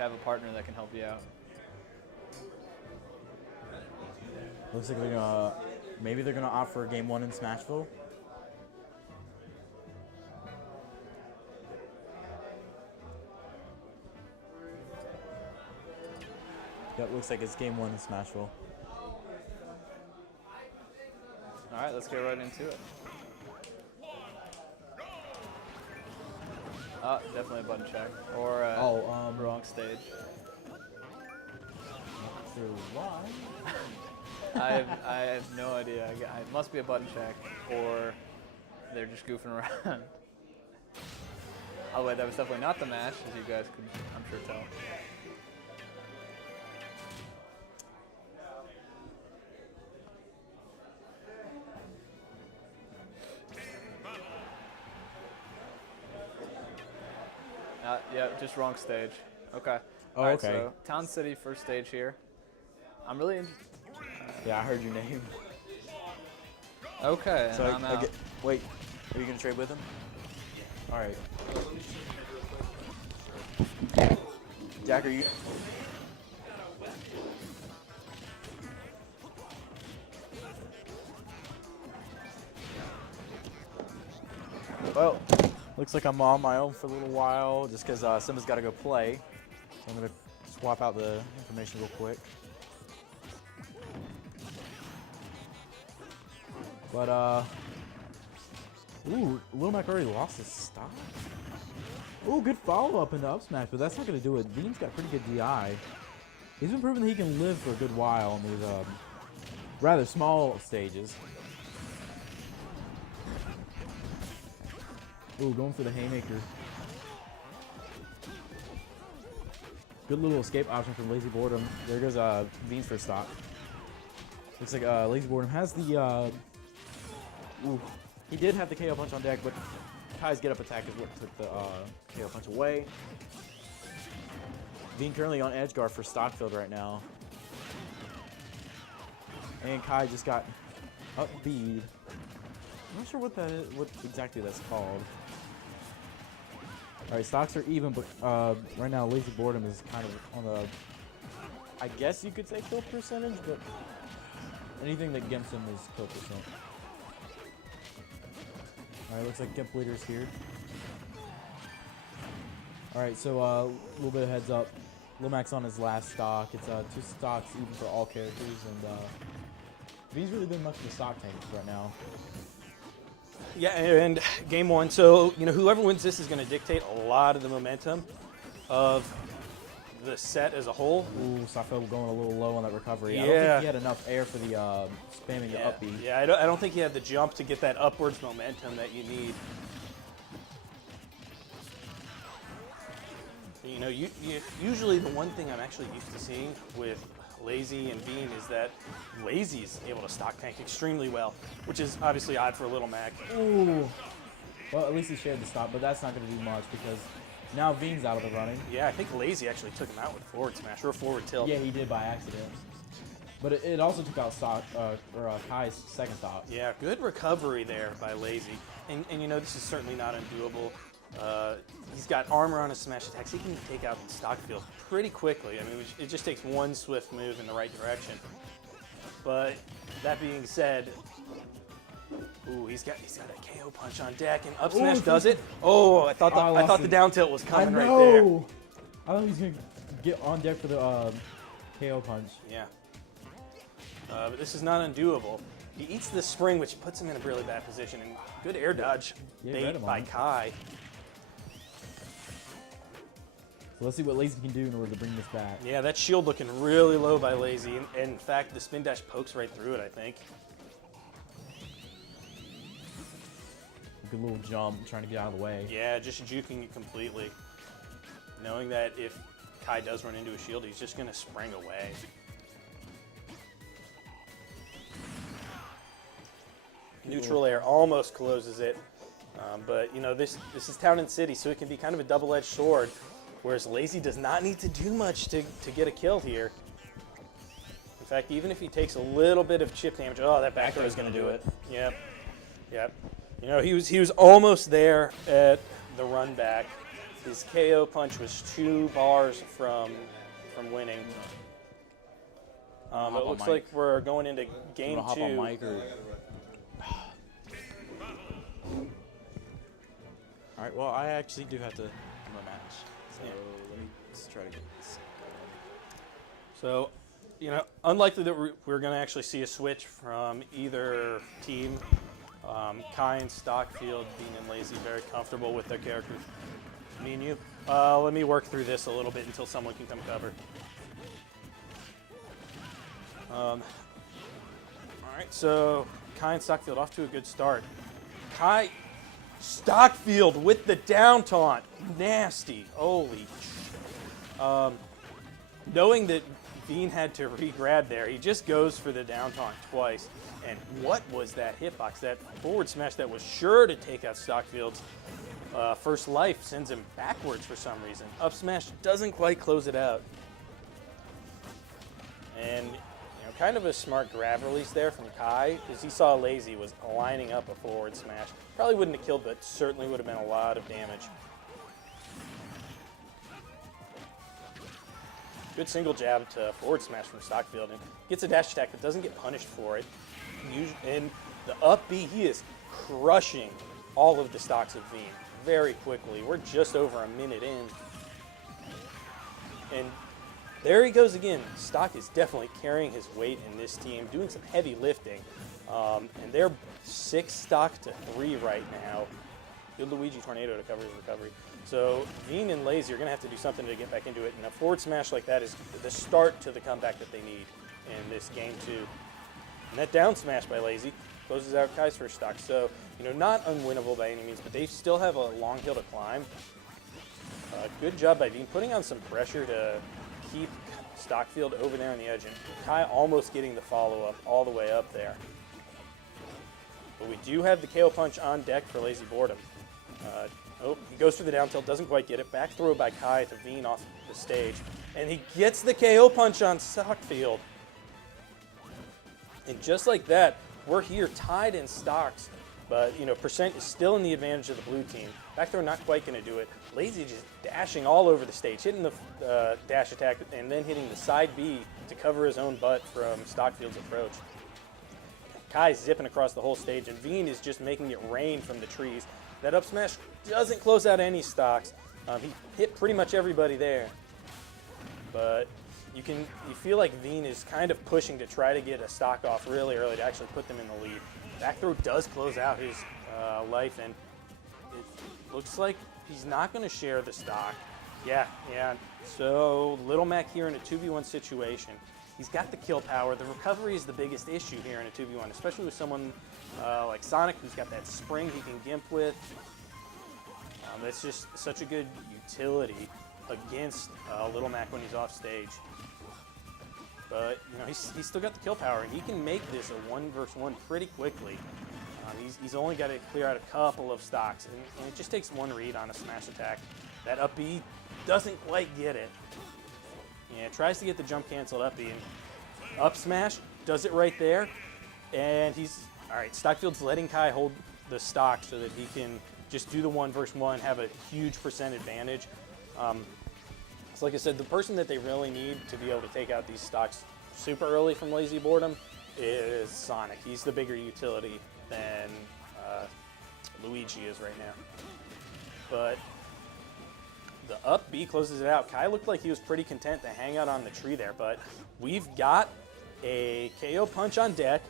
have a partner that can help you out. Looks like maybe they're gonna offer game 1 in Smashville. Yep, looks like it's game 1 in Smashville. All right, let's get right into it. Definitely a button check or wrong stage. Not sure why. I have no idea. It must be a button check, or they're just goofing around. Oh wait, that was definitely not the match, as you guys could, I'm sure, tell. Yeah, just wrong stage. Okay. Oh, all right, okay. So Town City first stage here. I'm really interested. Yeah, I heard your name. Okay, So and I'm out. wait, are you gonna trade with him? All right. Jack, are you? Well, looks like I'm on my own for a little while, just because Simba's got to go play. So I'm gonna swap out the information real quick. But ooh, Lil Mac already lost his stock. Ooh, good follow up in the up smash, but that's not gonna do it. Veen's got pretty good DI. He's been proving that he can live for a good while on these rather small stages. Ooh, going for the haymaker. Good little escape option from Lazy Boredom. There goes Veen's for stock. Looks like Lazy Boredom has the ooh, he did have the KO punch on deck, but Kai's get up attack is what took the KO punch away. Veen currently on edge guard for stock field right now. And Kai just got up B. I'm not sure what that is, what exactly that's called. All right, stocks are even, but right now Lazy Boredom is kind of on the, I guess you could say kill percentage, but anything that gets him is kill percent. All right, looks like Gimp Leader's here. All right, so a little bit of heads up. Lil Mac's on his last stock. It's 2 stocks even for all characters, and V's really been much of a stock tank right now. Yeah, and game 1. So, you know, whoever wins this is going to dictate a lot of the momentum of the set as a whole. Ooh, Safel going a little low on that recovery. Yeah. I don't think he had enough air for the spamming the up B. Yeah, I don't think he had the jump to get that upwards momentum that you need. You know, usually the one thing I'm actually used to seeing with Lazy and Veen is that Lazy's able to stock tank extremely well, which is obviously odd for a Little Mac. Ooh. Well, at least he shared the stop, but that's not going to do much because now Veen's out of the running. Yeah, I think Lazy actually took him out with forward smash or a forward tilt. Yeah, he did by accident. But it also took out Kai's second stop. Yeah, good recovery there by Lazy. And you know, this is certainly not undoable. He's got armor on his smash attacks. He can take out the stock field pretty quickly. I mean, it just takes one swift move in the right direction. But that being said, ooh, he's got a KO punch on deck, and up smash does it. Oh, I thought the down tilt was coming right there. I thought he was gonna get on deck for the KO punch. Yeah. But this is not undoable. He eats the spring, which puts him in a really bad position, and good air dodge bait by Kai. So let's see what Lazy can do in order to bring this back. Yeah, that shield looking really low by Lazy. And in fact, the spin dash pokes right through it, I think. Good little jump, trying to get out of the way. Yeah, just juking it completely. Knowing that if Kai does run into a shield, he's just going to spring away. Neutral air almost closes it. But, you know, this is Town and City, so it can be kind of a double-edged sword. Whereas Lazy does not need to do much to get a kill here. In fact, even if he takes a little bit of chip damage, oh, that back throw is going to do it. Yep, yep. You know, he was almost there at the run back. His KO punch was 2 bars from winning. It looks like we're going into game 2. Hop on mic or... All right, well, I actually do have to do my match. So let me just try to get this going. So, you know, unlikely that we're going to actually see a switch from either team. Kai+Stock, Veen+Lazy, very comfortable with their characters. Me and you. Let me work through this a little bit until someone can come cover. All right, so Kai+Stock off to a good start. Kai+Stock with the down taunt. Nasty. Holy. Knowing that Veen had to re-grab there, he just goes for the down taunt twice. And what was that hitbox? That forward smash that was sure to take out Stockfield's first life sends him backwards for some reason. Up smash doesn't quite close it out. And kind of a smart grab release there from Kai, because he saw Lazy was lining up a forward smash. Probably wouldn't have killed, but certainly would have been a lot of damage. Good single jab to forward smash from Stockfield, and gets a dash attack but doesn't get punished for it. And the up B, he is crushing all of the stocks of Veen very quickly. We're just over a minute in. And there he goes again. Stock is definitely carrying his weight in this team, doing some heavy lifting. And they're 6 stock to 3 right now. Good Luigi tornado to cover his recovery. So Veen+Lazy are going to have to do something to get back into it. And a forward smash like that is the start to the comeback that they need in this game 2. And that down smash by Lazy closes out Kai's first stock. So, not unwinnable by any means, but they still have a long hill to climb. Good job by Veen, putting on some pressure to keep Stockfield over there on the edge, and Kai almost getting the follow-up all the way up there. But we do have the KO punch on deck for Lazy Boredom. He goes for the down tilt, doesn't quite get it. Back throw by Kai to Veen off the stage, and he gets the KO punch on Stockfield. And just like that, we're here tied in stocks, but percent is still in the advantage of the blue team. Back throw not quite going to do it. Lazy just dashing all over the stage, hitting the dash attack and then hitting the side B to cover his own butt from Stockfield's approach. Kai's zipping across the whole stage, and Veen is just making it rain from the trees. That up smash doesn't close out any stocks. He hit pretty much everybody there, but you feel like Veen is kind of pushing to try to get a stock off really early to actually put them in the lead. Back throw does close out his life, and it looks like he's not going to share the stock. Yeah. So Little Mac here in a 2v1 situation. He's got the kill power. The recovery is the biggest issue here in a 2v1, especially with someone like Sonic, who's got that spring he can gimp with. It's just such a good utility against Little Mac when he's off stage. But he's still got the kill power, and he can make this a 1v1 pretty quickly. He's only got to clear out a couple of stocks, and it just takes one read on a smash attack. That up B doesn't quite get it. Yeah, tries to get the jump canceled up B, and up smash does it right there. And all right, Stockfield's letting Kai hold the stock so that he can just do the 1v1, have a huge percent advantage. So like I said, the person that they really need to be able to take out these stocks super early from Lazy Boredom is Sonic. He's the bigger utility than Luigi is right now. But the up B closes it out. Kai looked like he was pretty content to hang out on the tree there, but we've got a KO punch on deck,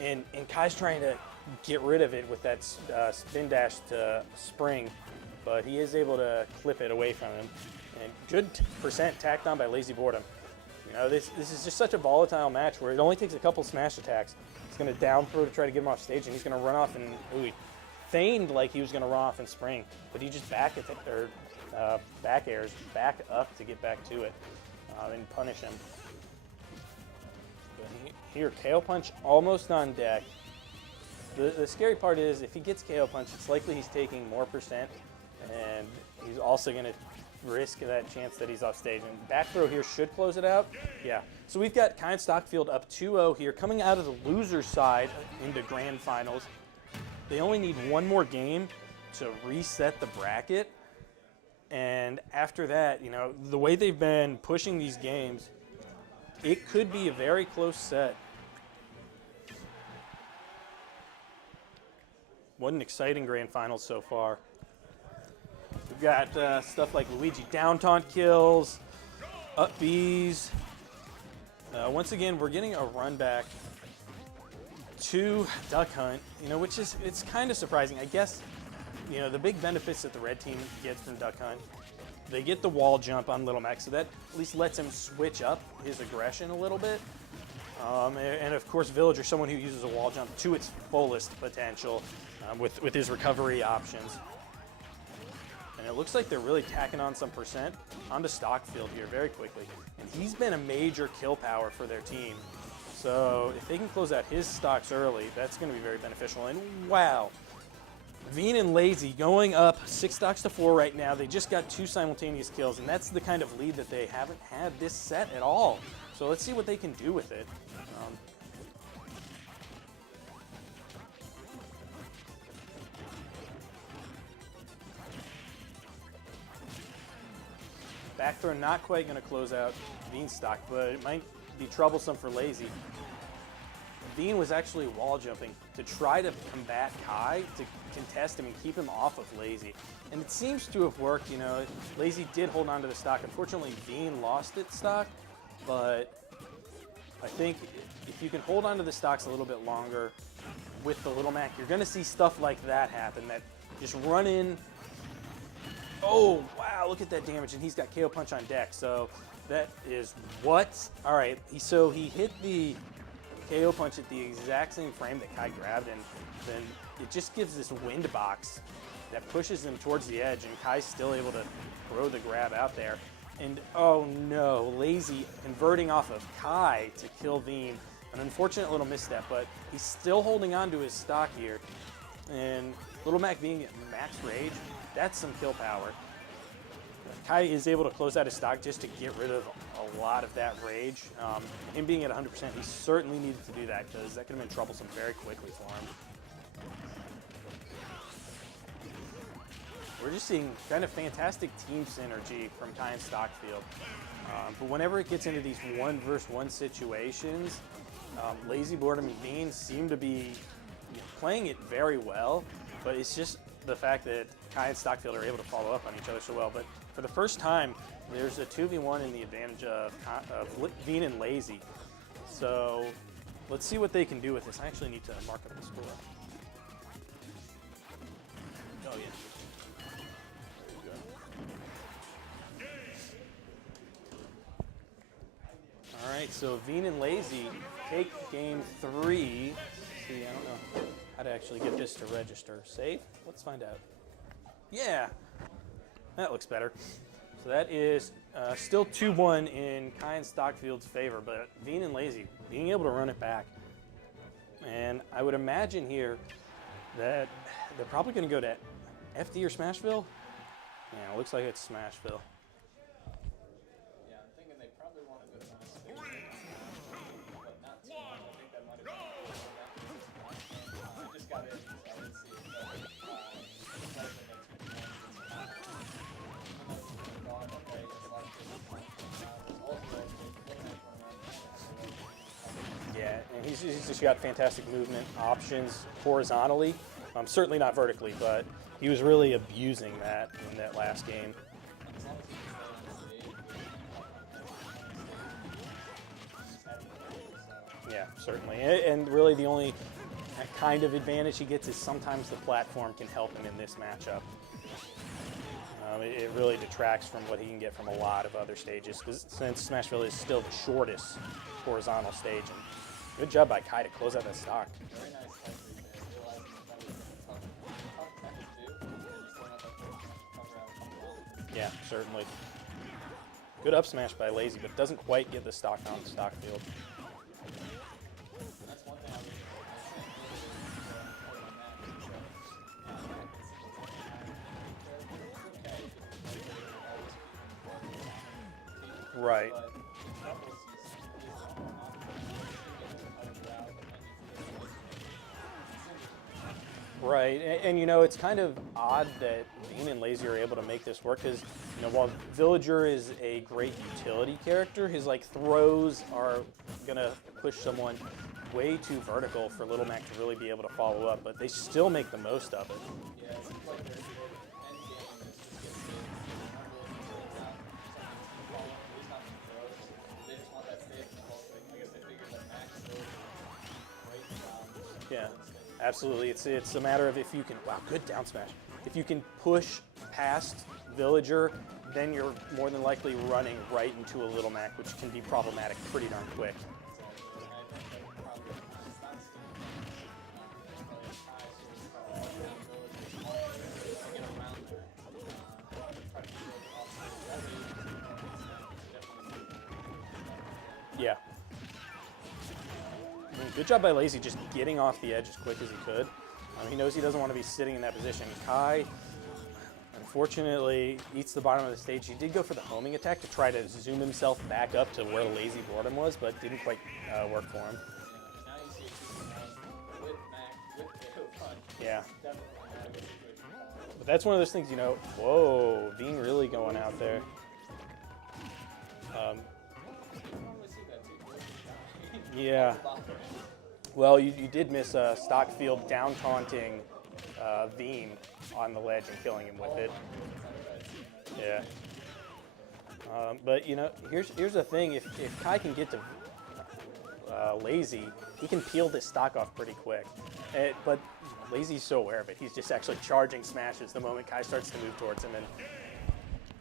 and Kai's trying to get rid of it with that spin dash to spring, but he is able to clip it away from him. And good percent tacked on by Lazy Boredom. This is just such a volatile match where it only takes a couple smash attacks. He's going to down throw to try to get him off stage, and he's going to run off and he feigned like he was going to run off and spring, but he just back airs back up to get back to it and punish him. But here, KO punch almost on deck. The scary part is if he gets KO punch, it's likely he's taking more percent, and he's also going to risk that chance that he's off stage. And back throw here should close it out. Yeah. So we've got Kai+Stock up 2-0 here, coming out of the loser's side into grand finals. They only need one more game to reset the bracket. And after that, you know, the way they've been pushing these games, it could be a very close set. What an exciting grand final so far. We've got stuff like Luigi down taunt kills, up Bs. Once again, we're getting a run back to Duck Hunt, you know, which is, it's kind of surprising. I guess, you know, the big benefits that the red team gets from Duck Hunt, they get the wall jump on Little Mac, so that at least lets him switch up his aggression a little bit. And of course, Villager, someone who uses a wall jump to its fullest potential with his recovery options. And it looks like they're really tacking on some percent onto Stockfield here very quickly. And he's been a major kill power for their team. So if they can close out his stocks early, that's going to be very beneficial. And wow, Veen+Lazy going up 6 stocks to 4 right now. They just got 2 simultaneous kills, and that's the kind of lead that they haven't had this set at all. So let's see what they can do with it. Back throw not quite going to close out Veen's stock, but it might be troublesome for Lazy. Veen was actually wall jumping to try to combat Kai, to contest him and keep him off of Lazy. And it seems to have worked, you know. Lazy did hold on to the stock. Unfortunately, Veen lost its stock, but I think if you can hold on to the stocks a little bit longer with the Little Mac, you're going to see stuff like that happen, that just run in. Oh, wow, look at that damage, and he's got KO Punch on deck, so that is what? All right, so he hit the KO Punch at the exact same frame that Kai grabbed, and then it just gives this wind box that pushes him towards the edge, and Kai's still able to throw the grab out there. And oh no, Lazy converting off of Kai to kill Veen. An unfortunate little misstep, but he's still holding on to his stock here. And Little Mac being at max rage, that's some kill power. Kai is able to close out his stock just to get rid of a lot of that rage. Him being at 100%, he certainly needed to do that, because that could have been troublesome very quickly for him. We're just seeing kind of fantastic team synergy from Kai and Stockfield. But whenever it gets into these 1-versus-1 situations, Lazy Boredom and Veen seem to be playing it very well, but it's just the fact that Kai and Stockfield are able to follow up on each other so well. But for the first time, there's a 2v1 in the advantage of Veen+Lazy. So let's see what they can do with this. I actually need to mark up the score. Oh, yeah. All right, so Veen+Lazy take game 3. Let's see, I don't know how to actually get this to register. Save? Let's find out. Yeah, that looks better. So that is still 2-1 in Kai and Stockfield's favor, but Veen+Lazy being able to run it back. And I would imagine here that they're probably going to go to FD or Smashville. Yeah, it looks like it's Smashville. Yeah, I'm thinking they probably want to go to Smashville, but not too much. I think that might have been I just got in, so I didn't see it, but Yeah, and he's just got fantastic movement options horizontally. Certainly not vertically, but he was really abusing that in that last game. Yeah, certainly. And really the only kind of advantage he gets is sometimes the platform can help him in this matchup. It really detracts from what he can get from a lot of other stages, since Smashville is still the shortest horizontal stage. And good job by Kai to close out that stock. very nice tech there. Tough tech to do. You still have that cover out. Yeah, certainly. Good up smash by Lazy, but doesn't quite get the stock on the Stockfield. That's one thing I think Right. Right, and you know, it's kind of odd that Veen and Lazy are able to make this work because, you know, while Villager is a great utility character, his like throws are gonna push someone way too vertical for Little Mac to really be able to follow up, but they still make the most of it. Yeah, it seems like their end game is just get stages. They're not really concerned about something to follow, at least not from throws. They just want that stage and the whole thing. I guess they figured that Max still great job. Yeah, absolutely. It's a matter of if you can, wow, good down smash. If you can push past Villager, then you're more than likely running right into a Little Mac, which can be problematic pretty darn quick. Yeah. I mean, good job by Lazy just getting off the edge as quick as he could. He knows he doesn't want to be sitting in that position. Kai, unfortunately, eats the bottom of the stage. He did go for the homing attack to try to zoom himself back up to where Lazy boredom was, but didn't quite work for him. Now you see it with Mac, with KO punch. Yeah. Definitely not a good situation. But that's one of those things, you know, whoa, Veen really going out there. I don't normally see that too. Yeah. Well, you did miss Stockfield down taunting Veen on the ledge and killing him with it. Yeah. But you know, here's the thing: if Kai can get to Lazy, he can peel this stock off pretty quick. But Lazy's so aware of it; he's just actually charging smashes the moment Kai starts to move towards him and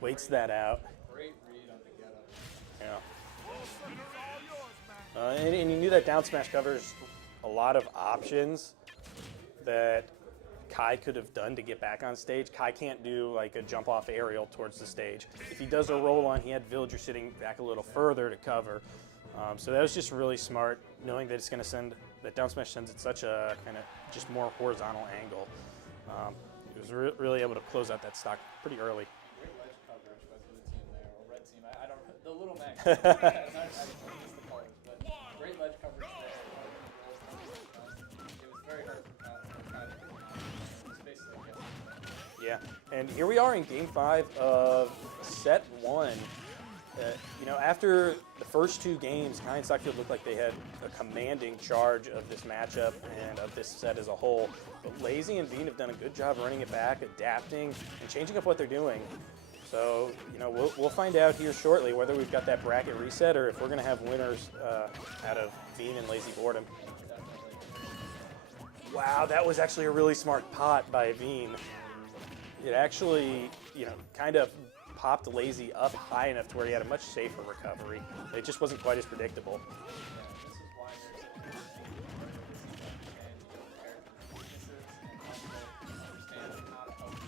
waits that out. Great read on the getup. Yeah. And you knew that down smash covers a lot of options that Kai could have done to get back on stage. Kai can't do like a jump off aerial towards the stage. If he does a roll on, he had Villager sitting back a little further to cover. So that was just really smart, knowing that it's going to send, that down smash sends it such a kind of just more horizontal angle. He was really able to close out that stock pretty early. Great ledge coverage by the blue team there, or red team. I don't, the Little Mac. I use the colors, but great ledge coverage there. It was very hard for Kai to it's basically Yeah, and here we are in Game 5 of Set 1. You know, after the first two games, Kai and Stockfield looked like they had a commanding charge of this matchup and of this set as a whole. But Lazy and Veen have done a good job running it back, adapting, and changing up what they're doing. So, you know, we'll find out here shortly whether we've got that bracket reset or if we're going to have winners out of Veen and Lazy Boredom. Wow, that was actually a really smart pot by Veen. It actually, you know, kind of popped Lazy up high enough to where he had a much safer recovery. It just wasn't quite as predictable. this is why there's and how to help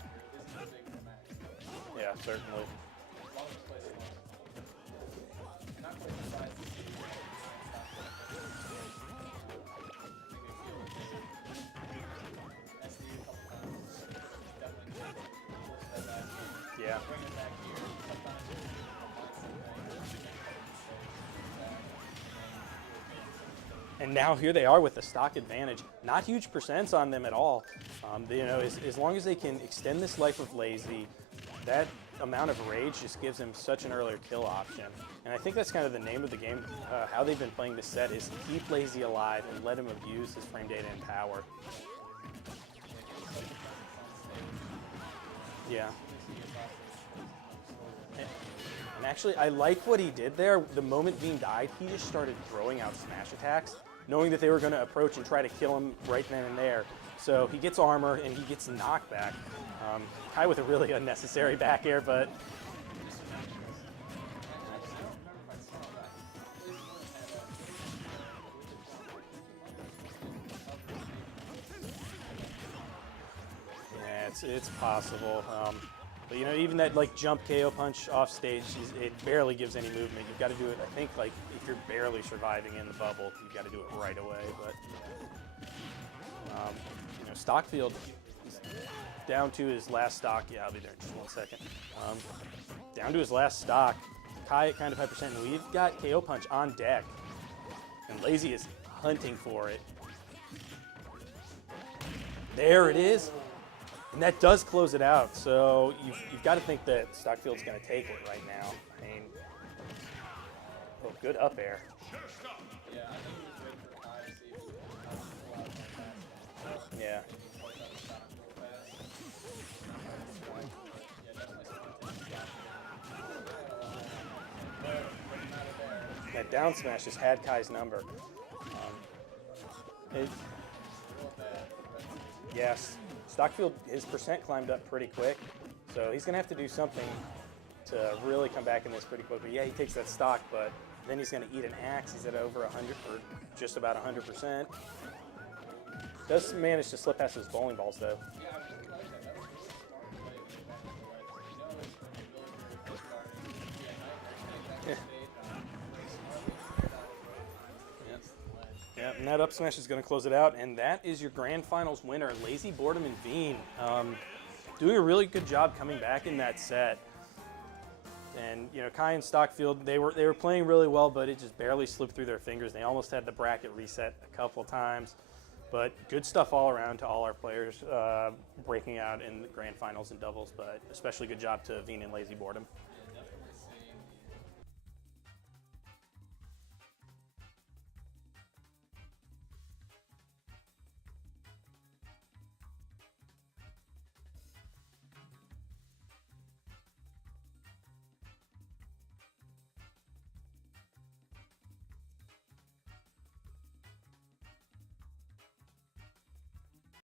factor is big for Max. Yeah, certainly. As long as he plays along. Not quite the size of the Yeah. bring it back here. Sometimes you find something. And now here they are with the stock advantage. Not huge percents on them at all. You know, as long as they can extend this life of Lazy, that amount of rage just gives them such an earlier kill option. And I think that's kind of the name of the game. How they've been playing this set is keep Lazy alive and let him abuse his frame data and power. Yeah. And actually, I like what he did there. The moment Veen died, he just started throwing out smash attacks, knowing that they were going to approach and try to kill him right then and there. So he gets armor and he gets knockback. Kai with a really unnecessary back air, but yeah, it's possible. But you know, even that like jump KO punch off stage, it barely gives any movement. You've got to do it. I think like if you're barely surviving in the bubble, you've got to do it right away. But you know, Stockfield is down to his last stock. Yeah, I'll be there in just 1 second. Down to his last stock. Kai at kind of 5%, and we've got KO punch on deck, and Lazy is hunting for it. There it is. And that does close it out. So you've got to think that Stockfield's going to take it right now. I mean, oh, good up air. Yeah, I think he was waiting for Kai to see if he could pull out that fast. Yeah. Pull out the shot real fast. Yeah, definitely someone to take a shot. But out of there. That down smash just had Kai's number. It, Real bad. yes, Stockfield, his percent climbed up pretty quick. So he's going to have to do something to really come back in this pretty quickly. Yeah, he takes that stock, but then he's going to eat an axe. He's at over 100, or just about 100%. Does manage to slip past his bowling balls, though. Yeah, I really like that. That was a really smart play way back in the way. You know, it's when you're really very first starting. Yeah, Nightmare take that really smartly. That was right time. Yep. The ledge. Yeah, and that up smash is going to close it out, and that is your grand finals winner, Lazy Boredom and Veen. Doing a really good job coming back in that set. And you know, Kai and Stockfield, they were playing really well, but it just barely slipped through their fingers. They almost had the bracket reset a couple times, but good stuff all around to all our players breaking out in the grand finals and doubles. But especially good job to Veen and Lazy Boredom.